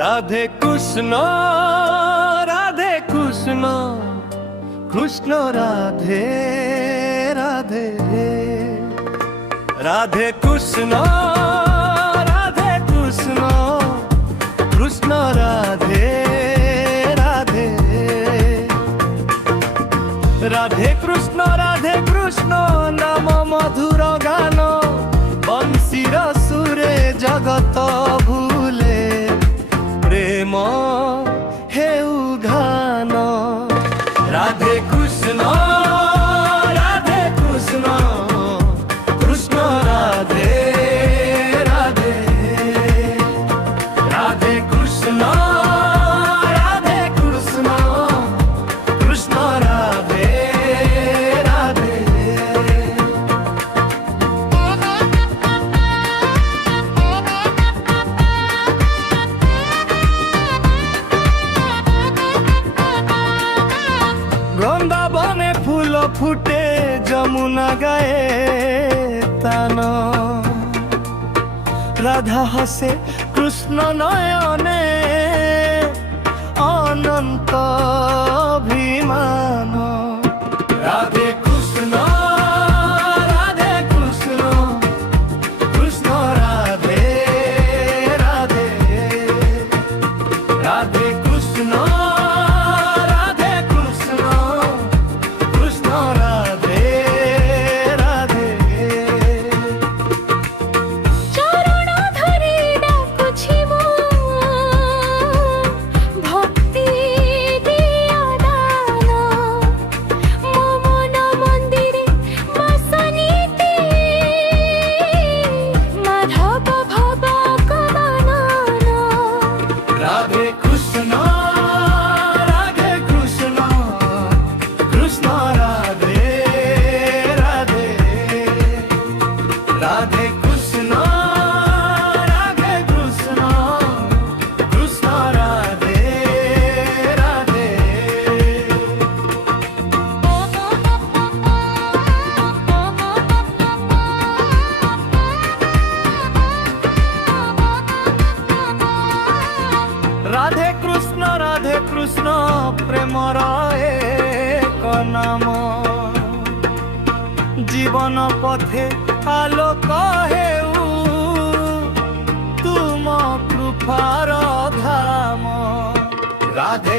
রাধে কৃষ্ণ রাধে কৃষ্ণ কৃষ্ণ রাধে রাধে রাধে কৃষ্ণ রাধে কৃষ্ণ কৃষ্ণ রাধে রাধে রাধে কৃষ্ণ নাম মধুর গান বংশীর সুরে জগত ভুলে প্রেম হেউ গান রাধে কৃষ্ণ রাধে কৃষ্ণ কৃষ্ণ রাধে রাধে রাধে কৃষ্ণ রাধে কৃষ্ণ কৃষ্ণ রাধে রাধে বৃন্দাবনে ফুল ফুটে যমুনা গায়ে তান রাধা হাসে কৃষ্ণ নয়নে অনন্ত অভিমান রাধে কৃষ্ণ রাধে কৃষ্ণ কৃষ্ণ রাধে রাধে রাধে কৃষ্ণ রাধে কৃষ্ণ কৃষ্ণ রাধে রাধে চরণ ধরি ডাকুছি মো ভক্তি দিয়া দান মন মন্দিরে বাসনীতে মাধব ভব কবনন রাধে কৃষ্ণ রাধে কৃষ্ণ কৃষ্ণ রাধে রাধে রাধে কৃষ্ণ রাধে কৃষ্ণ কৃষ্ণ রাধে রাধে রাধে কৃষ্ণ প্রেমর এক নাম জীবন পথে আলোক হেউ তুম কৃপার ধাম রাধে